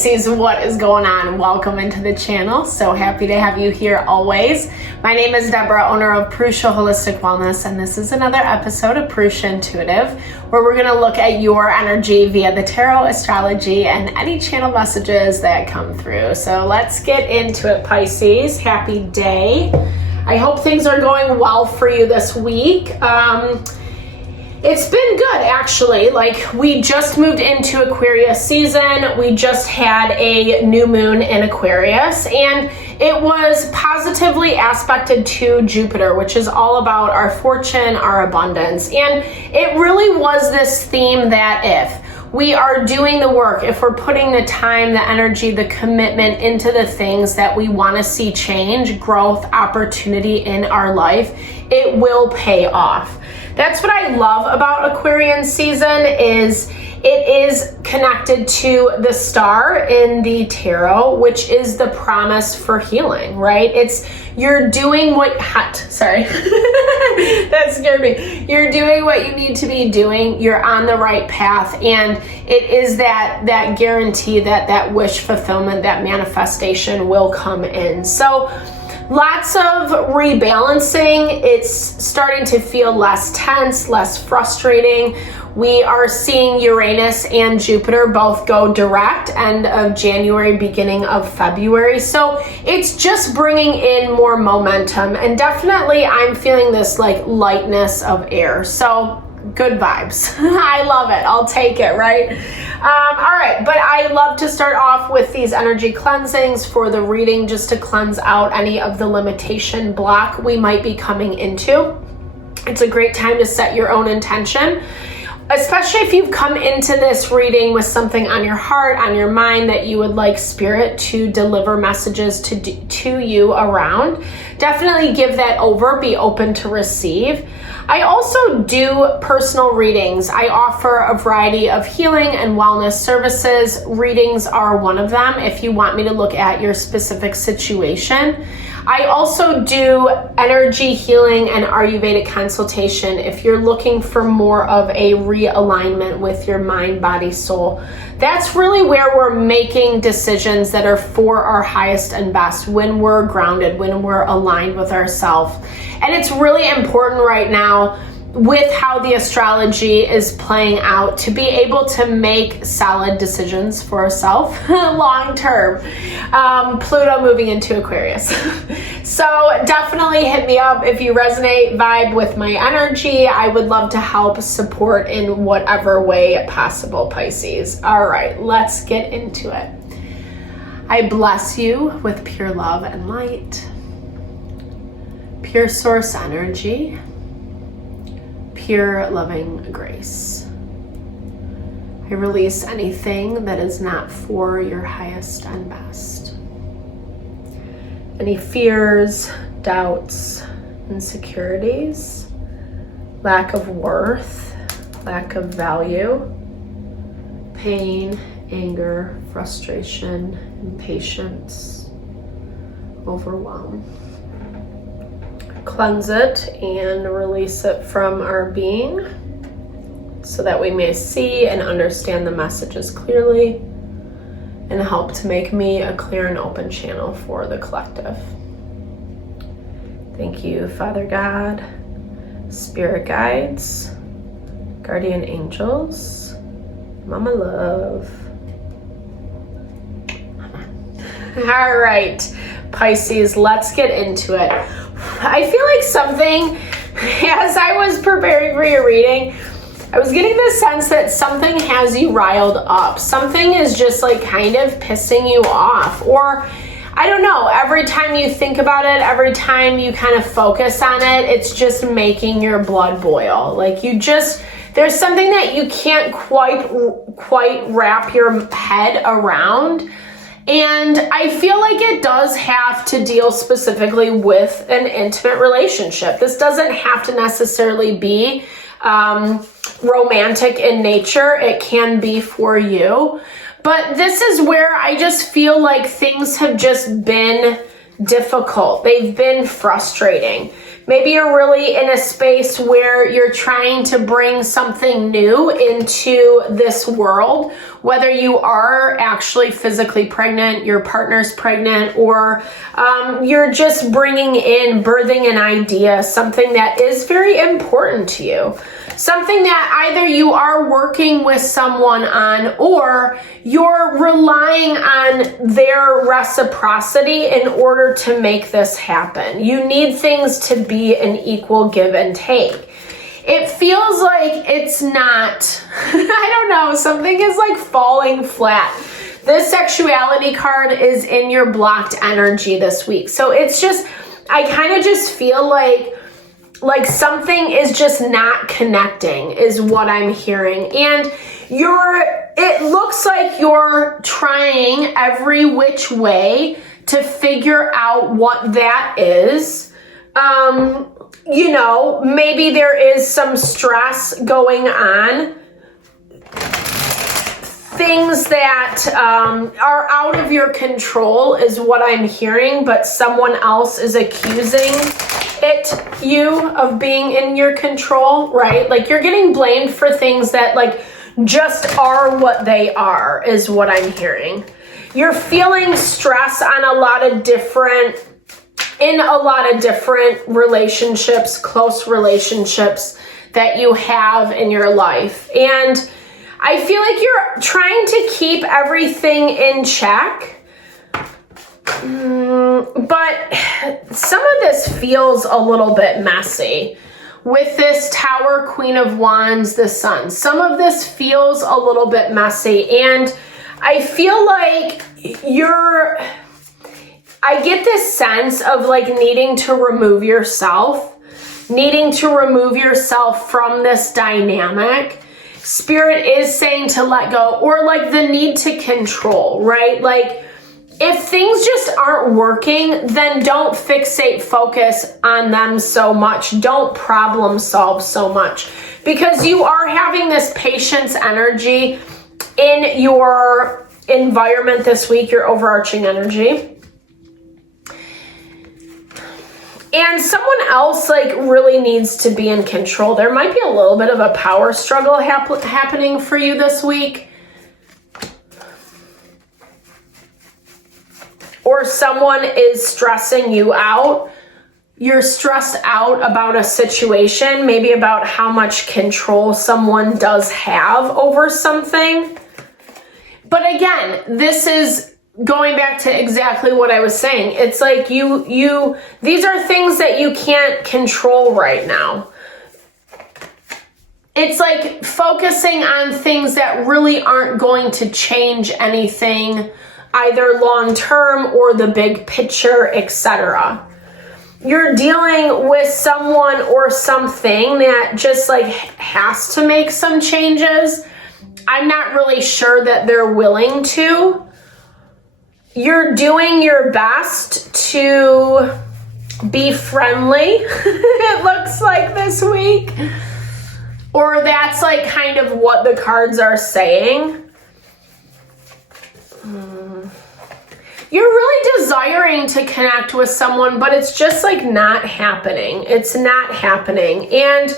Pisces, what is going on? Welcome into the channel. So happy to have you here always. My name is Deborah, owner of Purusha Holistic Wellness, and this is another episode of Purusha Intuitive, where we're going to look at your energy via the tarot, astrology, and any channel messages that come through. So let's get into it, Pisces. Happy day. I hope things are going well for you this week. It's been good, actually. Like, we just moved into Aquarius season. We just had a new moon in Aquarius, and it was positively aspected to Jupiter, which is all about our fortune, our abundance. And it really was this theme that if we are doing the work, if we're putting the time, the energy, the commitment into the things that we want to see change, growth, opportunity in our life, it will pay off. That's what I love about Aquarian season is it is connected to the star in the tarot, which is the promise for healing, right? It's you're doing what, sorry, that scared me. You're doing what you need to be doing. You're on the right path. And it is that guarantee that wish fulfillment, that manifestation will come in. So lots of rebalancing. It's starting to feel less tense, less frustrating. We are seeing Uranus and Jupiter both go direct end of January, beginning of February. So it's just bringing in more momentum. And definitely I'm feeling this like lightness of air. So good vibes. I love it. I'll take it, right? All right, but I love to start off with these energy cleansings for the reading, just to cleanse out any of the limitation block we might be coming into. It's a great time to set your own intention, especially if you've come into this reading with something on your heart, on your mind that you would like Spirit to deliver messages to you around. Definitely give that over, be open to receive. I also do personal readings. I offer a variety of healing and wellness services. Readings are one of them if you want me to look at your specific situation. I also do energy healing and Ayurvedic consultation if you're looking for more of a realignment with your mind, body, soul. That's really where we're making decisions that are for our highest and best, when we're grounded, when we're aligned with ourselves. And it's really important right now with how the astrology is playing out to be able to make solid decisions for ourselves long term. Pluto moving into Aquarius. So definitely hit me up if you resonate, vibe with my energy. I would love to help support in whatever way possible, Pisces. All right, let's get into it. I bless you with pure love and light, pure source energy, pure loving grace. I release anything that is not for your highest and best. Any fears, doubts, insecurities, lack of worth, lack of value, pain, anger, frustration, impatience, overwhelm. Cleanse it and release it from our being so that we may see and understand the messages clearly and help to make me a clear and open channel for the collective. Thank you, Father God, Spirit guides, guardian angels, Mama Love. All right, Pisces, let's get into it. I feel like something, as I was preparing for your reading, I was getting the sense that something has you riled up. Something is just like kind of pissing you off. Or, I don't know, every time you think about it, every time you kind of focus on it, it's just making your blood boil. Like there's something that you can't quite wrap your head around. And I feel like it does have to deal specifically with an intimate relationship. This doesn't have to necessarily be romantic in nature. It can be for you. But this is where I just feel like things have just been difficult. They've been frustrating. Maybe you're really in a space where you're trying to bring something new into this world whether you are actually physically pregnant, your partner's pregnant, or you're just birthing an idea, something that is very important to you. Something that either you are working with someone on or you're relying on their reciprocity in order to make this happen. You need things to be an equal give and take. It feels like it's not, I don't know, something is like falling flat. This sexuality card is in your blocked energy this week. So it's just, I kind of just feel like something is just not connecting is what I'm hearing. And it looks like you're trying every which way to figure out what that is. Maybe there is some stress going on. Things that are out of your control is what I'm hearing, but someone else is accusing you of being in your control, right? Like you're getting blamed for things that like just are what they are is what I'm hearing. You're feeling stress on a lot of different relationships, close relationships that you have in your life. And I feel like you're trying to keep everything in check. But some of this feels a little bit messy. With this Tower, Queen of Wands, the Sun. Some of this feels a little bit messy. And I feel like I get this sense of like needing to remove yourself from this dynamic. Spirit is saying to let go, or like the need to control, right? Like if things just aren't working, then don't focus on them so much. Don't problem solve so much, because you are having this patience energy in your environment this week, your overarching energy. And someone else like really needs to be in control. There might be a little bit of a power struggle happening for you this week. Or someone is stressing you out. You're stressed out about a situation, maybe about how much control someone does have over something. But again, this is going back to exactly what I was saying. It's like these are things that you can't control right now. It's like focusing on things that really aren't going to change anything, either long term or the big picture, etc. You're dealing with someone or something that just like has to make some changes. I'm not really sure that they're willing to. You're doing your best to be friendly, it looks like this week. Or that's like kind of what the cards are saying. You're really desiring to connect with someone, but it's just like not happening. It's not happening. And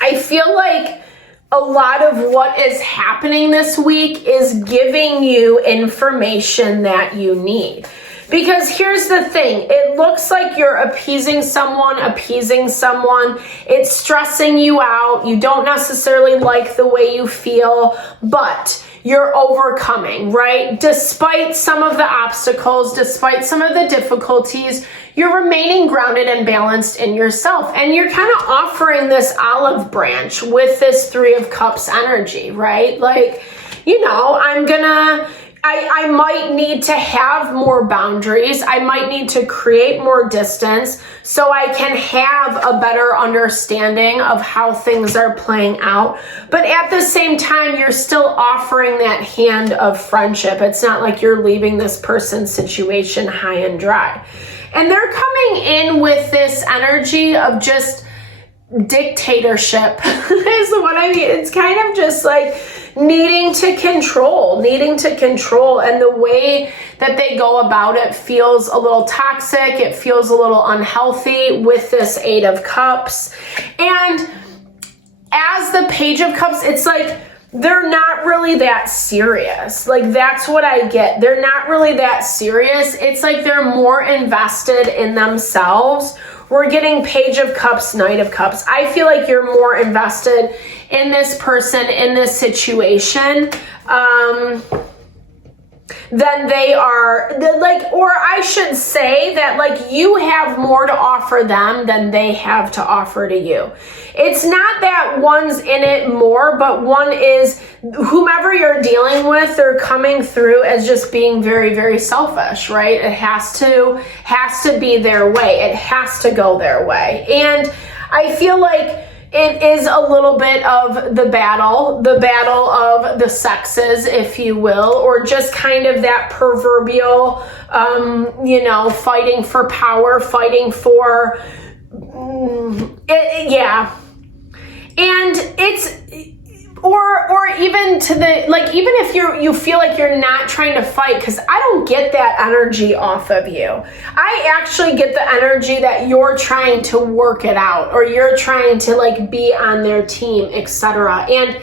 I feel like a lot of what is happening this week is giving you information that you need. Because here's the thing, it looks like you're appeasing someone. It's stressing you out. You don't necessarily like the way you feel, but you're overcoming, right? Despite some of the obstacles, despite some of the difficulties, you're remaining grounded and balanced in yourself. And you're kind of offering this olive branch with this Three of Cups energy, right? Like, I might need to have more boundaries. I might need to create more distance so I can have a better understanding of how things are playing out. But at the same time, you're still offering that hand of friendship. It's not like you're leaving this person's situation high and dry. And they're coming in with this energy of just dictatorship is what I mean. It's kind of just like needing to control, and the way that they go about it feels a little toxic. It feels a little unhealthy with this Eight of Cups. And as the Page of Cups, it's like they're not really that serious. Like, that's what I get. They're not really that serious. It's like they're more invested in themselves. We're getting Page of Cups, Knight of Cups. I feel like you're more invested in this person, in this situation, than they are, like, or I should say that, like, you have more to offer them than they have to offer to you. It's not that one's in it more, but one is, whomever you're dealing with, they're coming through as just being very, very selfish, right? It has to be their way. It has to go their way. And I feel like it is a little bit of the battle of the sexes, if you will, or just kind of that proverbial, fighting for power, fighting for, yeah. And it's, or even to the, like, even if you feel like you're not trying to fight, because I don't get that energy off of you. I actually get the energy that you're trying to work it out, or you're trying to, like, be on their team, etc. And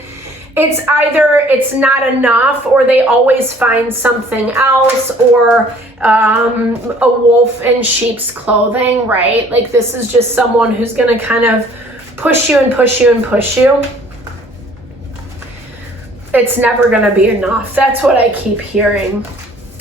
it's either it's not enough, or they always find something else, or a wolf in sheep's clothing, right? Like, this is just someone who's going to kind of push you and push you and push you. It's never going to be enough. That's what I keep hearing.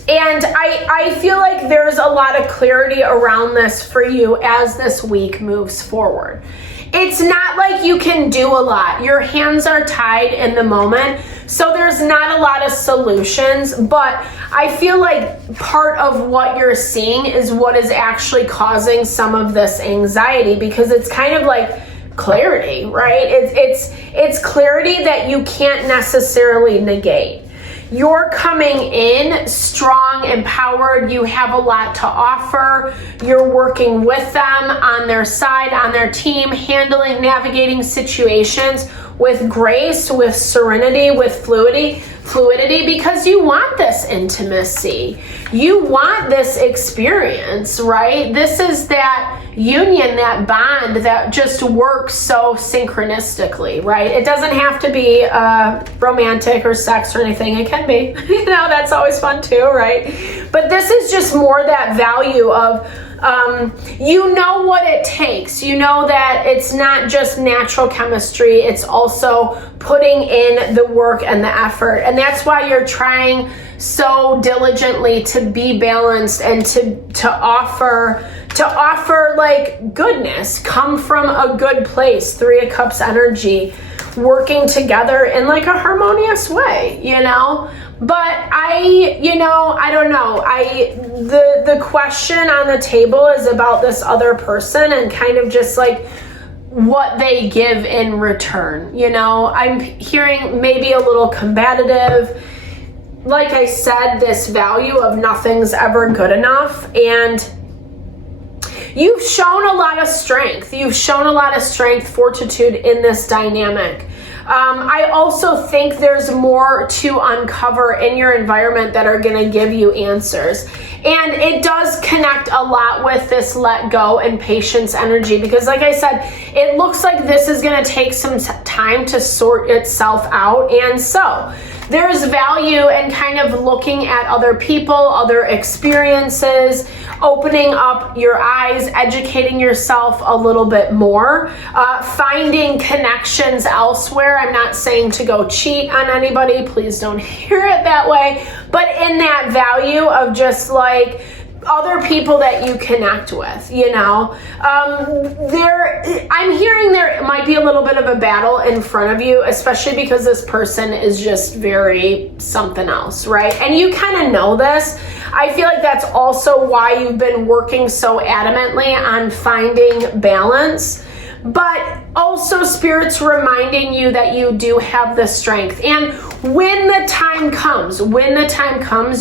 And I feel like there's a lot of clarity around this for you as this week moves forward. It's not like you can do a lot. Your hands are tied in the moment, so there's not a lot of solutions, but I feel like part of what you're seeing is what is actually causing some of this anxiety, because it's kind of like clarity, right? It's clarity that you can't necessarily negate. You're coming in strong, empowered. You have a lot to offer. You're working with them on their side, on their team, navigating situations with grace, with serenity, with fluidity, because you want this intimacy. You want this experience, right? This is that union, that bond that just works so synchronistically, right? It doesn't have to be romantic or sex or anything. It can be, that's always fun too, right? But this is just more that value of, what it takes. You know that it's not just natural chemistry. It's also putting in the work and the effort. And that's why you're trying so diligently to be balanced and to offer like goodness, come from a good place. 3 of Cups energy, working together in like a harmonious way, But I don't know. The question on the table is about this other person and kind of just like what they give in return. I'm hearing maybe a little combative. Like I said, this value of nothing's ever good enough. And you've shown a lot of strength. You've shown a lot of strength, fortitude in this dynamic. I also think there's more to uncover in your environment that are going to give you answers. And it does connect a lot with this let go and patience energy, because like I said, it looks like this is going to take some time to sort itself out. And so there's value in kind of looking at other people, other experiences, opening up your eyes, educating yourself a little bit more, finding connections elsewhere. I'm not saying to go cheat on anybody. Please don't hear it that way. But in that value of just like other people that you connect with, I'm hearing there might be a little bit of a battle in front of you, especially because this person is just very something else, right? And you kind of know this. I feel like that's also why you've been working so adamantly on finding balance. But also Spirit's reminding you that you do have the strength. And when the time comes,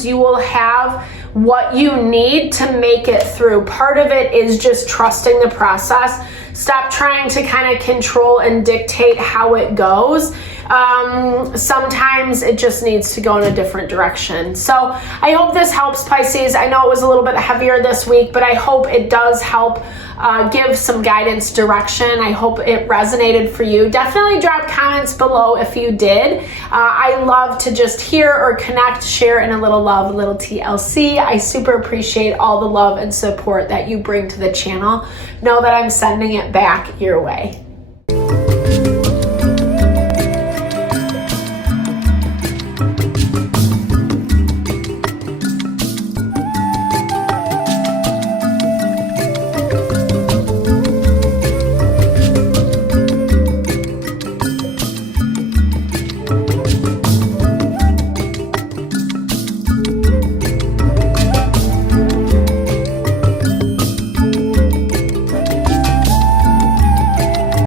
you will have what you need to make it through. Part of it is just trusting the process. Stop trying to kind of control and dictate how it goes. Sometimes it just needs to go in a different direction. So I hope this helps, Pisces. I know it was a little bit heavier this week, but I hope it does help give some guidance, direction. I hope it resonated for you. Definitely drop comments below if you did. I love to just hear or connect, share in a little love, a little TLC. I super appreciate all the love and support that you bring to the channel. Know that I'm sending it back your way.